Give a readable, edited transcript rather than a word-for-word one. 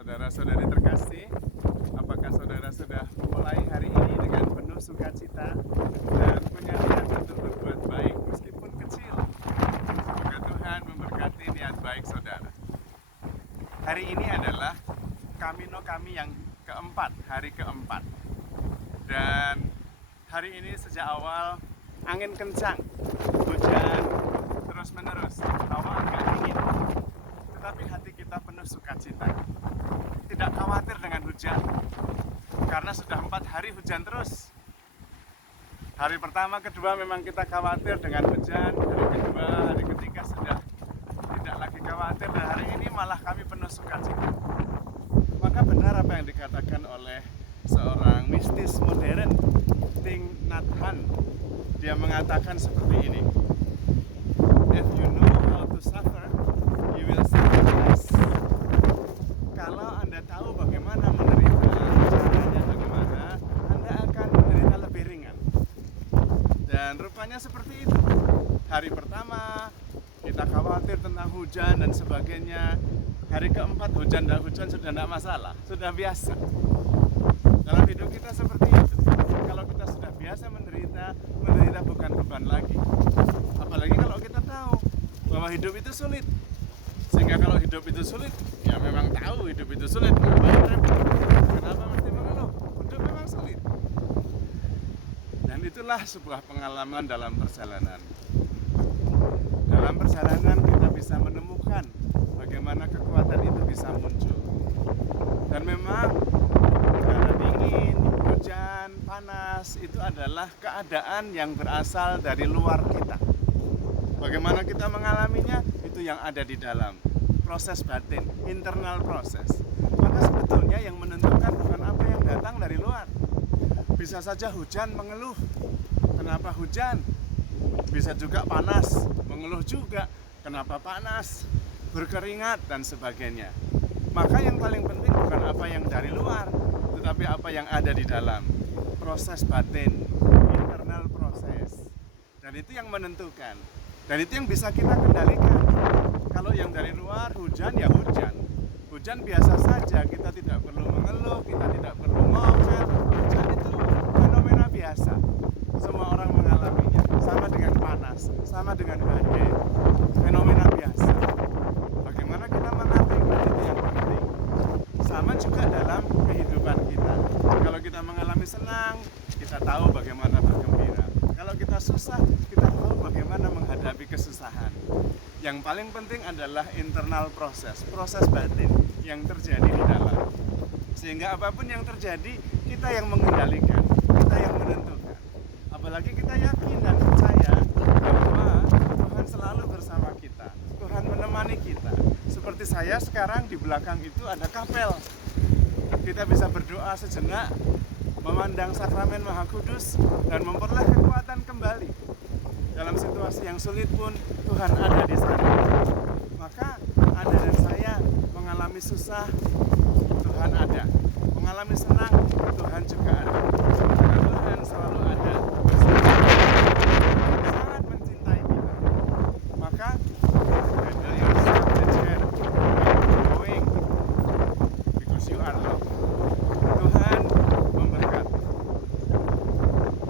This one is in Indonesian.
Saudara-saudari terkasih, apakah saudara sudah mulai hari ini dengan penuh sukacita dan punya niat untuk berbuat baik meskipun kecil? Semoga Tuhan memberkati niat baik saudara. Hari ini adalah Kamino kami yang keempat, hari keempat. Dan hari ini sejak awal angin kencang, hujan terus-menerus, hawa agak dingin. Tetapi hati kita penuh sukacita. Tidak khawatir dengan hujan, karena sudah 4 hari hujan terus. Hari pertama, kedua memang kita khawatir dengan hujan. Hari kedua, hari ketiga sudah tidak lagi khawatir. Dan hari ini malah kami penuh sukacita. Maka benar apa yang dikatakan oleh seorang mistis modern, Thich Nhat Hanh. Dia mengatakan seperti ini: If you know how to suffer, you will suffer less. Kalau Anda tahu bagaimana menderita, caranya bagaimana, Anda akan menderita lebih ringan. Dan rupanya seperti itu. Hari pertama kita khawatir tentang hujan dan sebagainya. Hari keempat hujan dan hujan sudah tidak masalah, sudah biasa. Dalam hidup kita seperti itu. Kalau kita sudah biasa menderita bukan beban lagi. Apalagi kalau kita tahu bahwa hidup itu sulit. Sehingga kalau hidup itu sulit, ya memang tahu hidup itu sulit. Kenapa mesti mengeluh? Hidup memang sulit. Dan itulah sebuah pengalaman dalam perjalanan. Dalam perjalanan kita bisa menemukan bagaimana kekuatan itu bisa muncul. Dan memang udara dingin, hujan, panas itu adalah keadaan yang berasal dari luar kita. Bagaimana kita mengalaminya, itu yang ada di dalam. Proses batin, internal proses. Maka sebetulnya yang menentukan bukan apa yang datang dari luar. Bisa saja hujan mengeluh. Kenapa hujan? Bisa juga panas, mengeluh juga. Kenapa panas? Berkeringat dan sebagainya. Maka yang paling penting bukan apa yang dari luar, tetapi apa yang ada di dalam. Proses batin, internal proses. Dan itu yang menentukan. Dan itu yang bisa kita kendalikan. Kalau yang dari luar hujan ya hujan. Hujan biasa saja, kita tidak perlu mengeluh, kita tidak perlu ngomel. Hujan itu fenomena biasa. Semua orang mengalaminya. Sama dengan panas, sama dengan badai. Fenomena biasa. Bagaimana kita mengatasinya itu yang penting. Sama juga dalam kehidupan kita. Kalau kita mengalami senang, kita tahu bagaimana bergembira. Kalau kita susah, kita tahu bagaimana menghadapi kesusahan. Yang paling penting adalah internal proses batin yang terjadi di dalam. Sehingga apapun yang terjadi, kita yang mengendalikan, kita yang menentukan. Apalagi kita yakin dan percaya bahwa Tuhan selalu bersama kita. Tuhan menemani kita. Seperti saya sekarang di belakang itu ada kapel. Kita bisa berdoa sejenak, memandang sakramen Maha Kudus dan memperoleh kekuatan kembali. Dalam situasi yang sulit pun Tuhan ada di sana. Maka Anda dan saya mengalami susah, Tuhan ada. Mengalami senang, Tuhan juga ada. Karena Tuhan selalu ada